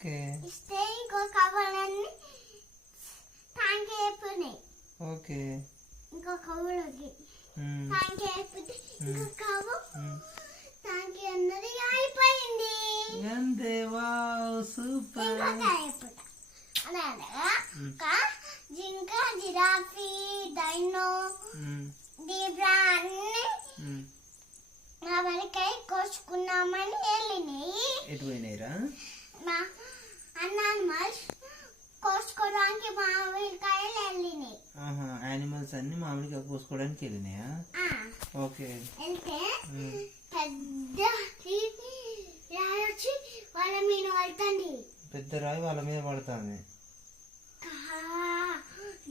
Okay. ఇస్తే ఇంకో కవర్లన్నీ tank అయిపోయినాయి. ఓకే. ఇంకో కవర్లోకి ట్యాంక్ అయిపోతే ఇంకో కవర్ ట్యాంక్ అన్నది అయిపోయింది. అంతే. Wow super. జింక జిరాఫీ డైనో జీబ్రా అన్ని మామిడికాయ కోసుకున్నామని వెళ్ళినాయి. ఎటు పోయినాయిరా? అనిమల్స్ కోసుకోవడానికి మామిడికాయలు వెళ్ళినాయి. యానిమల్స్ అన్ని మామిడికాయ కోసుకోవడానికి వెళ్ళినాయా? ఓకే. వెళ్తే పెద్ద రాయి వచ్చి వాళ్ళ మీద పడుతుంది. పెద్ద రాయి వాళ్ళ మీద పడుతుంది.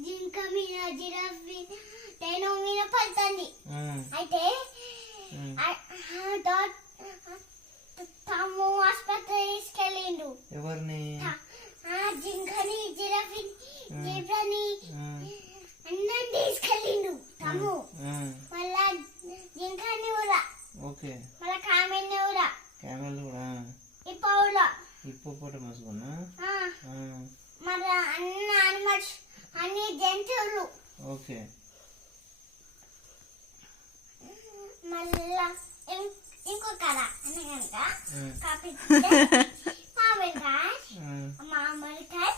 జింక మీద జిరాఫ్ మీద డైనో మీద పడుతుంది. అయితే తమ్ము ఆసుపత్రి తీసుకెళ్ళిండు. ఎవరిని? జింకని జిరాఫీ జీబ్రాని అందరిని తీసుకెళ్ళిండు తమ్ము. మళ్ళా జింకని కూడా. ఓకే. మళ్ళా కామెల్ని కూడా. కామెల్ కూడా. హిప్పోపోటమస్ కూడా. మరి అన్ని యానిమల్స్ అన్ని జంతువులు. ఓకే. మళ్ళా ఇంకో కథ అనగా మామిడికాయ మామిడికాయ.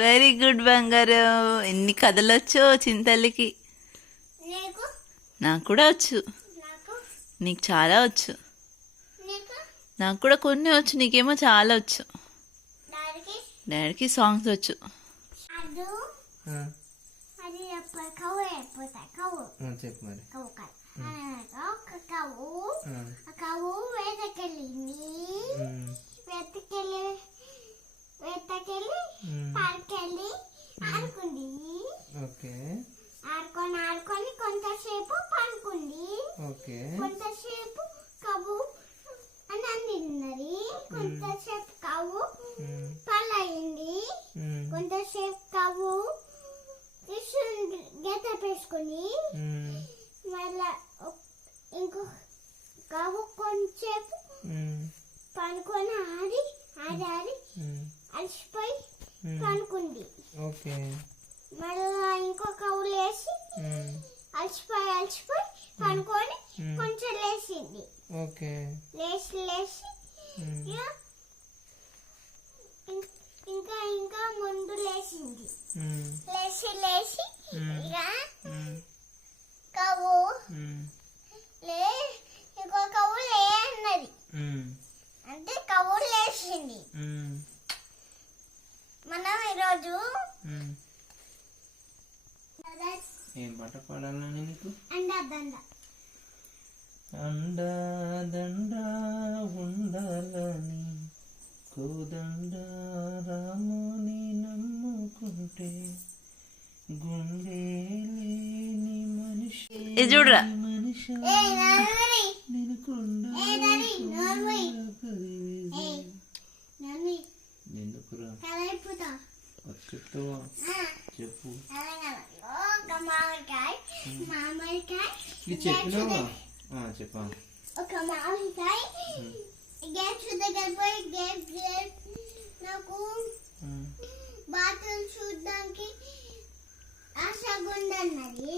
వెరీ గుడ్ బంగారు. ఎన్ని కథలు వచ్చో చింతల్లికి. నాకు కూడా వచ్చు. నీకు చాలా వచ్చు. నాకు కూడా కొన్ని వచ్చు. నీకేమో చాలా వచ్చు. డాడీకి సాంగ్స్ వచ్చు. చెప్పు మరి. కవ్వు వేటకెళ్ళింది. వేటకెళ్ళి పార్కెళ్ళి ఆడుకుంది. ఆడుకొని కొంతసేపు పడుకుంది. కొంతసేపు కవ్వు అన్నం తిన్నది. కొంతసేపు కవ్వు పళ్ళయింది. కొంతసేపు కవ్వు గీత వేసుకుని మళ్ళా ఇంకో కవ్వు కొంచెంసేపు పనుకొని ఆడి అలసిపోయి పనుకుంది. మళ్ళా ఇంకో కవ్వు లేచి అలసిపోయి పనుకొని కొంచెం లేచింది. లేచి ఇంకా ముందు లేచింది. లేచి ఇక కవ్వు ఇంకో కవ్వు లే అన్నది. అంటే కవ్వు లేచింది. మనం ఈరోజు ఏం పాట పాడాలని నీకు? అండా దండ ఉండాలని కోదండ రాముని నమ్ముకుంటే గుండె లేని మనిషి చూడరా ఎందుకురా చెప్పు. చెప్పినావా? చెప్పా. ఒక మామిడికాయ గేట్ దగ్గర పోయి గేట్ నాకు బాతులు చూడడానికి ఆశగా ఉందన్నది.